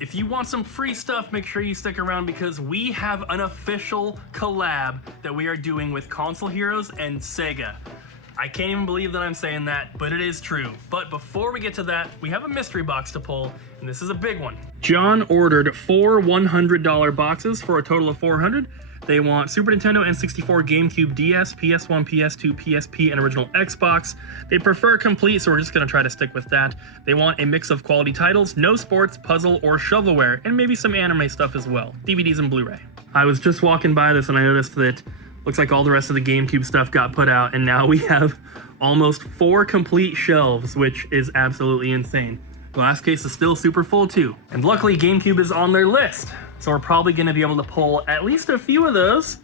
If you want some free stuff, make sure you stick around because we have an official collab that we are doing with Console Heroes and Sega. I can't even believe that I'm saying that, but it is true. But before we get to that, we have a mystery box to pull, and this is a big one. John ordered 4 $100 boxes for a total of 400. They want Super Nintendo, N64, GameCube, DS, PS1, PS2, PSP, and original Xbox. They prefer complete, so we're just gonna try to stick with that. They want a mix of quality titles, no sports, puzzle, or shovelware, and maybe some anime stuff as well, DVDs and Blu-ray. I was just walking by this and I noticed that looks like all the rest of the GameCube stuff got put out, and now we have almost 4 complete shelves, which is absolutely insane. Glass case is still super full too. And luckily GameCube is on their list. So we're probably gonna be able to pull at least a few of those,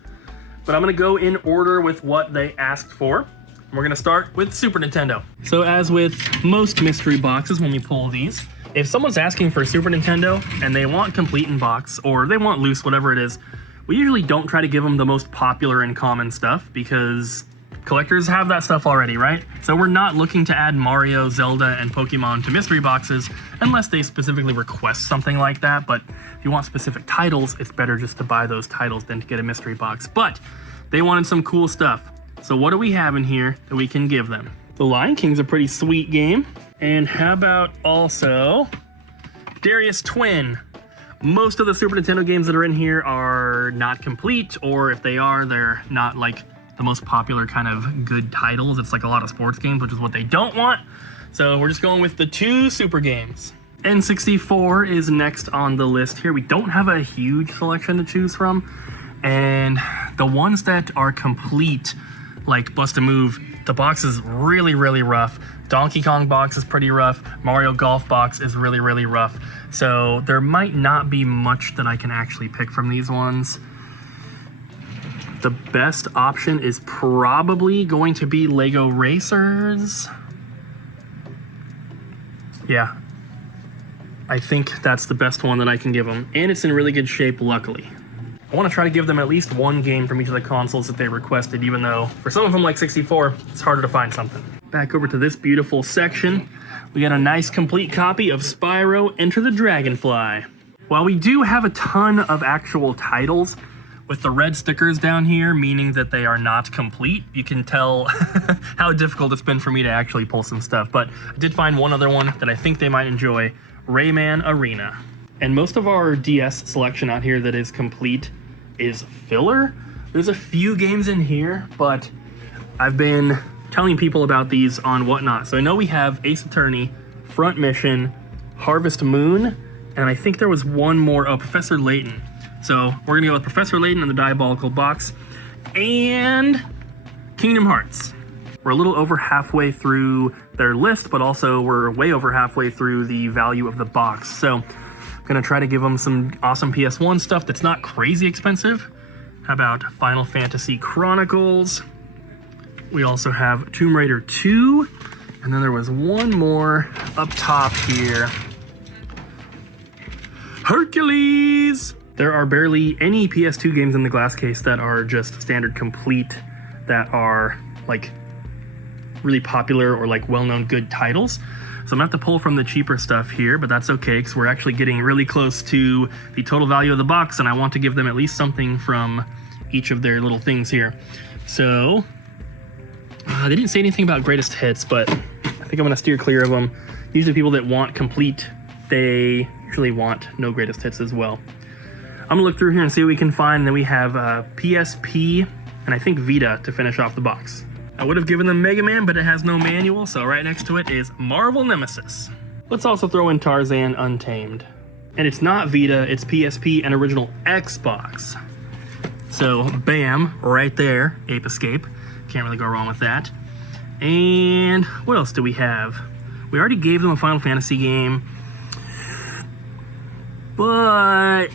but I'm gonna go in order with what they asked for. We're gonna start with Super Nintendo. So as with most mystery boxes when we pull these, if someone's asking for Super Nintendo and they want complete in box, or they want loose, whatever it is, we usually don't try to give them the most popular and common stuff because collectors have that stuff already, right? So we're not looking to add Mario, Zelda, and Pokemon to mystery boxes unless they specifically request something like that. But if you want specific titles, it's better just to buy those titles than to get a mystery box. But they wanted some cool stuff. So what do we have in here that we can give them? The Lion King's a pretty sweet game. And how about also Darius Twin? Most of the Super Nintendo games that are in here are not complete, or if they are, they're not like the most popular kind of good titles. It's like a lot of sports games, which is what they don't want. So we're just going with the 2 super games. N64 is next on the list here. We don't have a huge selection to choose from. And the ones that are complete, like Bust-A-Move, the box is really, really rough. Donkey Kong box is pretty rough. Mario Golf box is really, really rough. So there might not be much that I can actually pick from these ones. The best option is probably going to be Lego Racers. Yeah, I think that's the best one that I can give them. And it's in really good shape, luckily. I want to try to give them at least one game from each of the consoles that they requested, even though for some of them, like 64, it's harder to find something. Back over to this beautiful section, we got a nice complete copy of Spyro Enter the Dragonfly. While we do have a ton of actual titles, with the red stickers down here, meaning that they are not complete, you can tell how difficult it's been for me to actually pull some stuff. But I did find one other one that I think they might enjoy, Rayman Arena. And most of our DS selection out here that is complete is filler. There's a few games in here, but I've been telling people about these on Whatnot. So I know we have Ace Attorney, Front Mission, Harvest Moon, and I think there was one more, Professor Layton. So we're gonna go with Professor Layton and the Diabolical Box, and Kingdom Hearts. We're a little over halfway through their list, but also we're way over halfway through the value of the box. So I'm gonna try to give them some awesome PS1 stuff that's not crazy expensive. How about Final Fantasy Chronicles? We also have Tomb Raider 2, and then there was one more up top here. Hercules! There are barely any PS2 games in the glass case that are just standard complete, that are like really popular or like well-known good titles. So I'm gonna have to pull from the cheaper stuff here, but that's okay because we're actually getting really close to the total value of the box, and I want to give them at least something from each of their little things here. So they didn't say anything about greatest hits, but I think I'm gonna steer clear of them. Usually people that want complete, they usually want no greatest hits as well. I'm gonna look through here and see what we can find. Then we have PSP and I think Vita to finish off the box. I would have given them Mega Man, but it has no manual, so right next to it is Marvel Nemesis. Let's also throw in Tarzan Untamed. And it's not Vita, it's PSP and original Xbox. So bam, right there, Ape Escape. Can't really go wrong with that. And what else do we have? We already gave them a Final Fantasy game, but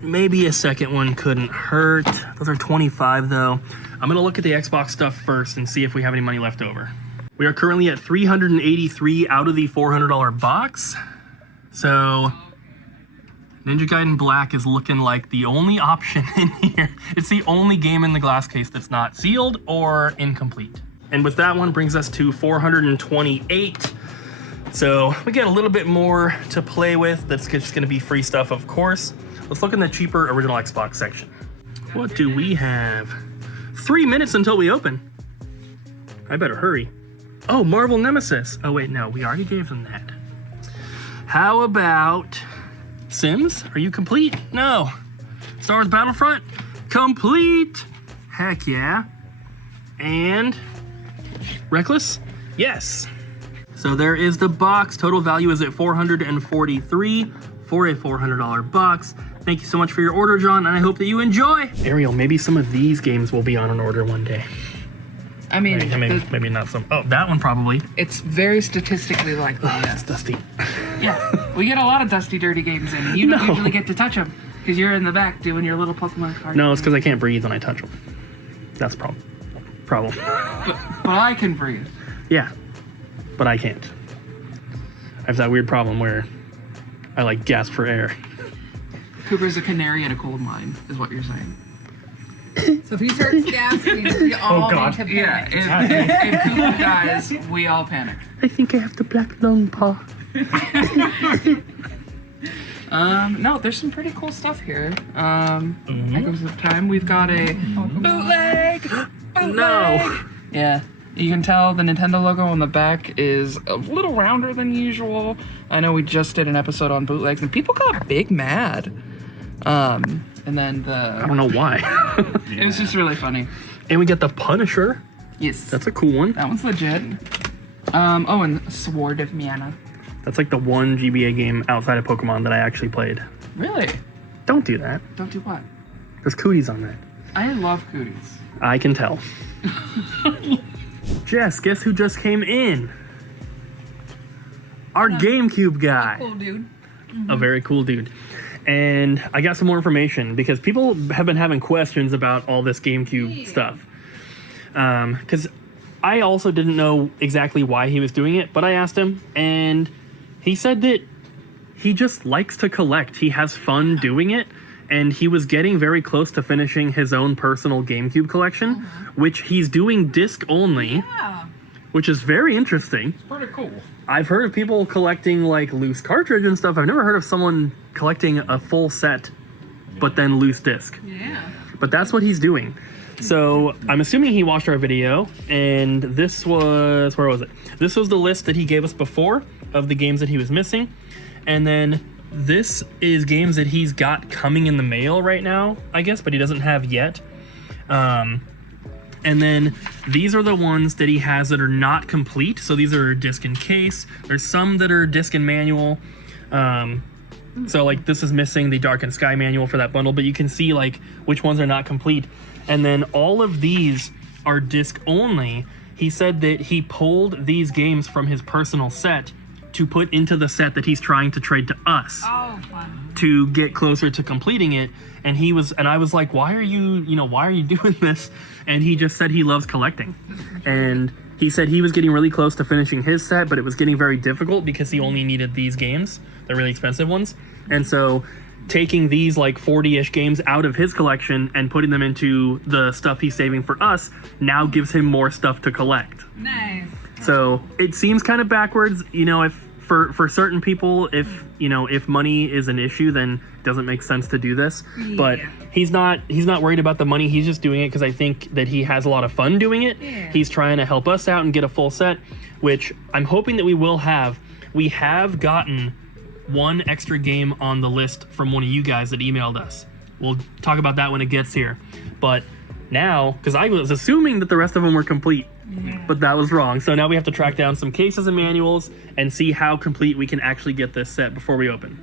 maybe a second one couldn't hurt. Those are 25 though. I'm gonna look at the Xbox stuff first and see if we have any money left over. We are currently at 383 out of the $400 box. So Ninja Gaiden Black is looking like the only option in here. It's the only game in the glass case that's not sealed or incomplete. And with that one brings us to 428. So we got a little bit more to play with. That's just gonna be free stuff, of course. Let's look in the cheaper original Xbox section. What do we have? 3 minutes until we open. I better hurry. Oh, Marvel Nemesis. Oh wait, no, we already gave them that. How about Sims? Are you complete? No. Star Wars Battlefront? Complete. Heck yeah. And Reckless? Yes. So there is the box. Total value is at $443 for a $400 box. Thank you so much for your order, John, and I hope that you enjoy. Ariel, maybe some of these games will be on an order one day. I mean, maybe not some. Oh, that one probably. It's very statistically likely. Oh, yes. It's dusty. Yeah, we get a lot of dusty, dirty games in. You don't usually get to touch them because you're in the back doing your little Pokemon card. No, it's because I can't breathe when I touch them. That's the problem. But I can breathe. Yeah, but I can't. I have that weird problem where I like gasp for air. Cooper's a canary in a coal mine, is what you're saying. So if he starts gasping, we all need to panic. Yeah, if Cooper dies, we all panic. I think I have the black lung paw. No, there's some pretty cool stuff here. Echoes of Time. We've got a bootleg. No. Yeah, you can tell the Nintendo logo on the back is a little rounder than usual. I know we just did an episode on bootlegs, and people got big mad. And then I don't know why. It was just really funny. And we get the Punisher. Yes. That's a cool one. That one's legit. Oh, and Sword of Mana. That's like the one GBA game outside of Pokemon that I actually played. Really? Don't do that. Don't do what? There's cooties on that. I love cooties. I can tell. Jess, guess who just came in? Our GameCube guy. Cool dude. A very cool dude. And I got some more information because people have been having questions about all this GameCube stuff. Because I also didn't know exactly why he was doing it, but I asked him, and he said that he just likes to collect. He has fun doing it, and he was getting very close to finishing his own personal GameCube collection, which he's doing disc only, which is very interesting. It's pretty cool. I've heard of people collecting like loose cartridge and stuff. I've never heard of someone collecting a full set, but then loose disc. Yeah. But that's what he's doing. So I'm assuming he watched our video, and this was, where was it? This was the list that he gave us before of the games that he was missing. And then this is games that he's got coming in the mail right now, I guess, but he doesn't have yet. And then these are the ones that he has that are not complete. So these are disc and case. There's some that are disc and manual. So like this is missing the Dark and Sky manual for that bundle, but you can see like which ones are not complete. And then all of these are disc only. He said that he pulled these games from his personal set to put into the set that he's trying to trade to us. Oh, fun. To get closer to completing it. And I was like, why are you doing this? And he just said he loves collecting. And he said he was getting really close to finishing his set, but it was getting very difficult because he only needed these games, the really expensive ones. And so taking these like 40-ish games out of his collection and putting them into the stuff he's saving for us now gives him more stuff to collect. Nice. So it seems kind of backwards, if for certain people, if money is an issue, then it doesn't make sense to do this. Yeah. But he's not worried about the money. He's just doing it because I think that he has a lot of fun doing it. Yeah. He's trying to help us out and get a full set, which I'm hoping that we will have. We have gotten one extra game on the list from one of you guys that emailed us. We'll talk about that when it gets here. But now, because I was assuming that the rest of them were complete, but that was wrong. So now we have to track down some cases and manuals and see how complete we can actually get this set before we open.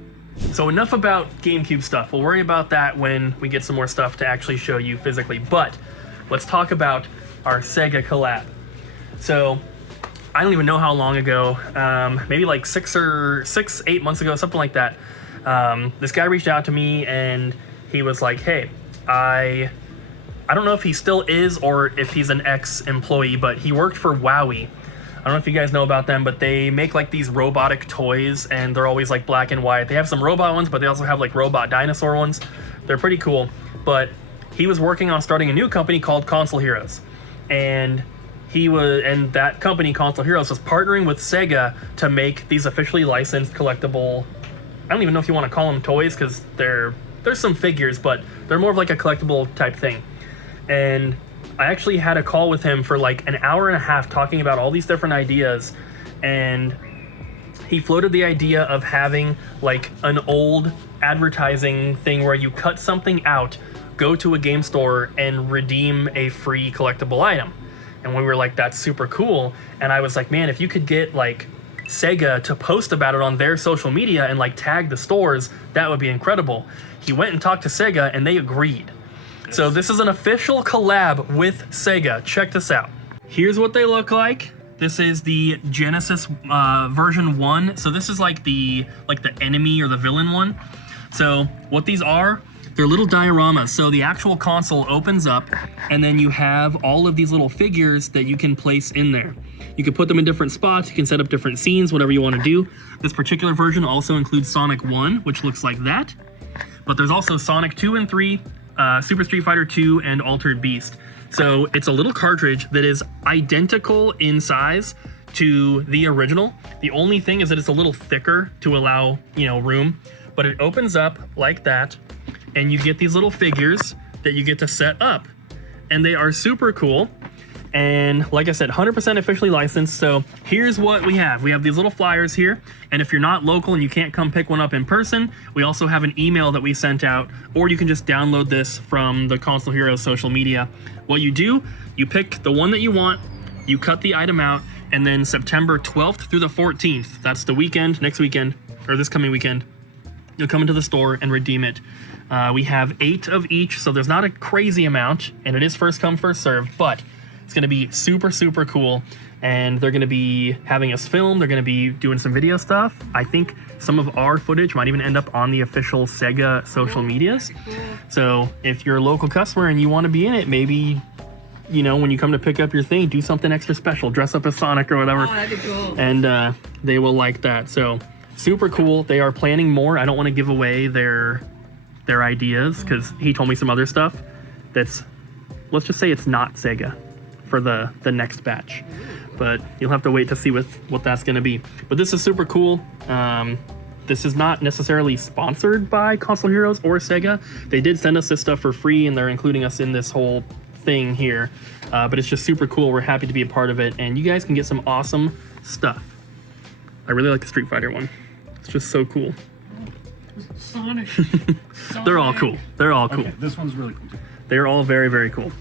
So enough about GameCube stuff. We'll worry about that when we get some more stuff to actually show you physically. But let's talk about our Sega collab. So I don't even know how long ago, maybe like 8 months ago, something like that. This guy reached out to me and he was like, hey, I don't know if he still is or if he's an ex-employee, but he worked for Wowie. I don't know if you guys know about them, but they make like these robotic toys and they're always like black and white. They have some robot ones, but they also have like robot dinosaur ones. They're pretty cool. But he was working on starting a new company called Console Heroes. And and that company, Console Heroes, was partnering with Sega to make these officially licensed collectible. I don't even know if you want to call them toys, because there's some figures, but they're more of like a collectible type thing. And I actually had a call with him for like an hour and a half talking about all these different ideas, and he floated the idea of having like an old advertising thing where you cut something out, go to a game store, and redeem a free collectible item. And we were like, that's super cool. And I was like, man, if you could get like Sega to post about it on their social media and like tag the stores, that would be incredible. He went and talked to Sega and they agreed. Yes. So this is an official collab with Sega. Check this out. Here's what they look like. This is the Genesis version 1. So this is like the enemy or the villain one. So what these are, they're little dioramas. So the actual console opens up, and then you have all of these little figures that you can place in there. You can put them in different spots. You can set up different scenes, whatever you want to do. This particular version also includes Sonic 1, which looks like that. But there's also Sonic 2 and 3, Super Street Fighter 2, and Altered Beast. So it's a little cartridge that is identical in size to the original. The only thing is that it's a little thicker to allow, room. But it opens up like that, and you get these little figures that you get to set up. And they are super cool. And like I said, 100% officially licensed. So here's what we have. We have these little flyers here. And if you're not local and you can't come pick one up in person, we also have an email that we sent out, or you can just download this from the Console Heroes social media. What you do, you pick the one that you want, you cut the item out, and then September 12th through the 14th, that's the weekend, next weekend, or this coming weekend, you'll come into the store and redeem it. We have 8 of each, so there's not a crazy amount, and it is first come, first served, but it's gonna be super, super cool. And they're gonna be having us film, they're gonna be doing some video stuff. I think some of our footage might even end up on the official Sega social medias. Cool. So if you're a local customer and you wanna be in it, maybe, when you come to pick up your thing, do something extra special, dress up as Sonic or whatever. Oh, that'd be cool. And they will like that. So super cool. They are planning more. I don't wanna give away their ideas, because he told me some other stuff that's, let's just say it's not Sega for the next batch, but you'll have to wait to see what that's going to be. But this is super cool. This is not necessarily sponsored by Console Heroes or Sega. They did send us this stuff for free, and they're including us in this whole thing here, but it's just super cool. We're happy to be a part of it, and you guys can get some awesome stuff. I really like the Street Fighter one. It's just so cool. Sonic. They're all cool. They're all cool. Okay, this one's really cool too. They're all very, very cool.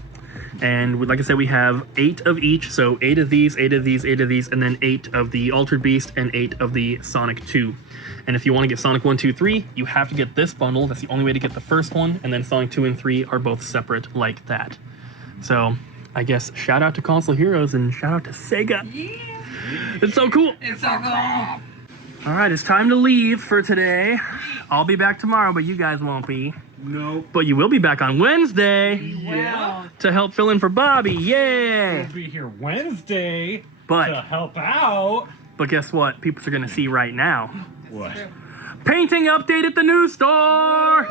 And like I said, we have 8 of each. So 8 of these, 8 of these, 8 of these, and then 8 of the Altered Beast and 8 of the Sonic 2. And if you want to get Sonic 1, 2, 3, you have to get this bundle. That's the only way to get the first one. And then Sonic 2 and 3 are both separate like that. So I guess shout out to Console Heroes and shout out to Sega. Yeah. It's so cool. It's so cool. All right, it's time to leave for today. I'll be back tomorrow, but you guys won't be. Nope. But you will be back on Wednesday Wow. to help fill in for Bobby. Yay! We'll be here Wednesday to But help out. guess what? People are gonna see right now. What? Painting update at the new store.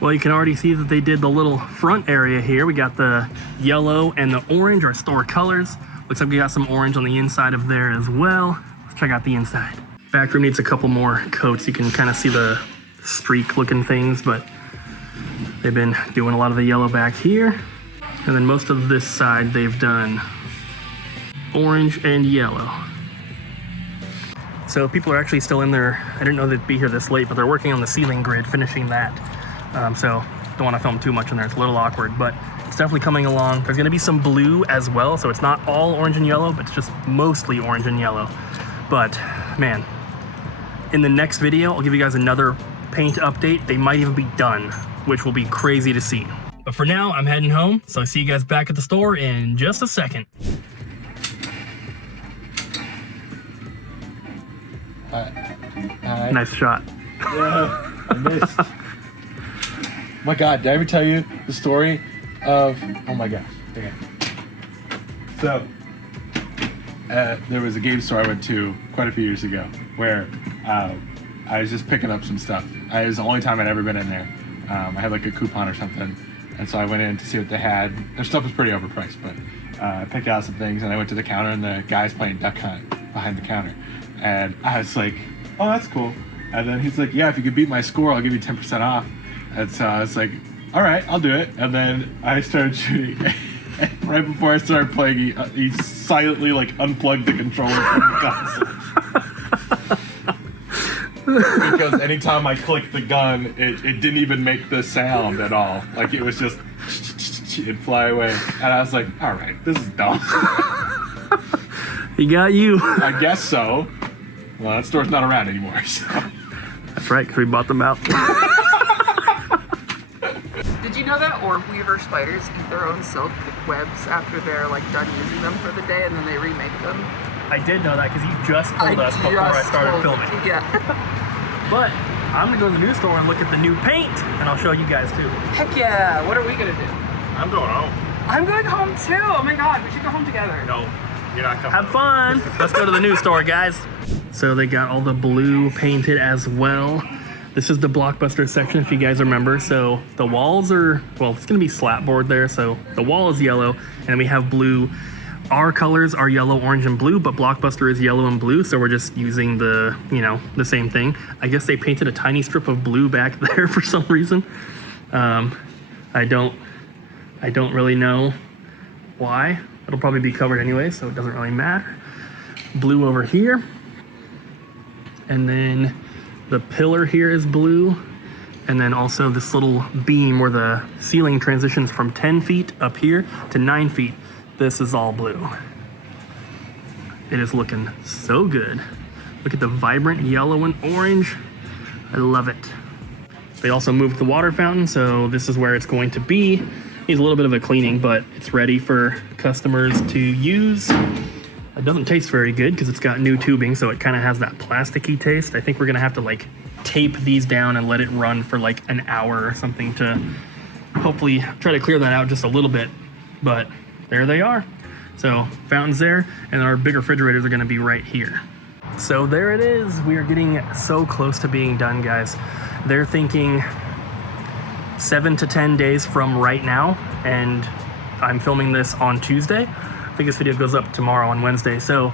Well, you can already see that they did the little front area here. We got the yellow and the orange, our store colors. Looks like we got some orange on the inside of there as well. Let's check out the inside. Backroom needs a couple more coats. You can kind of see the streak looking things, but they've been doing a lot of the yellow back here. And then most of this side they've done orange and yellow. So people are actually still in there. I didn't know they'd be here this late, but they're working on the ceiling grid, finishing that. So don't want to film too much in there. It's a little awkward, but it's definitely coming along. There's gonna be some blue as well, so it's not all orange and yellow, but it's just mostly orange and yellow. But man, in the next video, I'll give you guys another paint update. They might even be done, which will be crazy to see. But for now, I'm heading home, so I'll see you guys back at the store in just a second. Hi. Nice shot. Yeah, I missed. My God, did I ever tell you the story of? Oh my gosh. Okay. So, there was a game store I went to quite a few years ago where I was just picking up some stuff. It was the only time I'd ever been in there. I had like a coupon or something, And so I went in to see what they had. Their stuff was pretty overpriced, but I picked out some things, and I went to the counter, and the guy's playing Duck Hunt behind the counter. And I was like, oh, that's cool. And then he's like, yeah, if you could beat my score, I'll give you 10% off. And so I was like, all right, I'll do it. And then I started shooting. And right before I started playing, he silently like unplugged the controller from the console. Because anytime I clicked the gun, it didn't even make the sound at all. Like it was just, it'd fly away. And I was like, all right, this is dumb. He got you. I guess so. Well, that store's not around anymore, so. That's right, because we bought them out. Did you know that orb weaver spiders eat their own silk webs after they're like done using them for the day, and then they remake them? I did know that because you just told us before I started filming. Yeah. But I'm gonna go to the new store and look at the new paint, and I'll show you guys too. Heck yeah! What are we gonna do? I'm going home. I'm going home too! Oh my god, we should go home together. No, you're not coming. Have fun! Let's go to the new store, guys. So they got all the blue painted as well. This is the Blockbuster section, if you guys remember. So the walls are, well, it's gonna be slapboard there. So the wall is yellow, and then we have blue. Our colors are yellow, orange, and blue, but Blockbuster is yellow and blue, so we're just using the, you know, the same thing. I guess they painted a tiny strip of blue back there for some reason. I don't really know why. It'll probably be covered anyway, so it doesn't really matter. Blue over here. And then the pillar here is blue. And then also this little beam where the ceiling transitions from 10 feet up here to 9 feet. This is all blue. It is looking so good. Look at the vibrant yellow and orange. I love it. They also moved the water fountain, so this is where it's going to be. Needs a little bit of a cleaning, but it's ready for customers to use. It doesn't taste very good because it's got new tubing, so it kind of has that plasticky taste. I think we're gonna have to like tape these down and let it run for like an hour or something to hopefully try to clear that out just a little bit. But there they are. So fountains there, and our big refrigerators are gonna be right here. So there it is. We are getting so close to being done, guys. They're thinking 7 to 10 days from right now, and I'm filming this on Tuesday. I think this video goes up tomorrow on Wednesday. So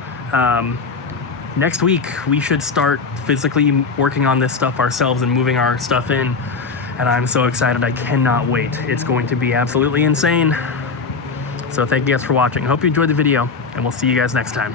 next week we should start physically working on this stuff ourselves and moving our stuff in. And I'm so excited, I cannot wait. It's going to be absolutely insane. So thank you guys for watching. Hope you enjoyed the video, and we'll see you guys next time.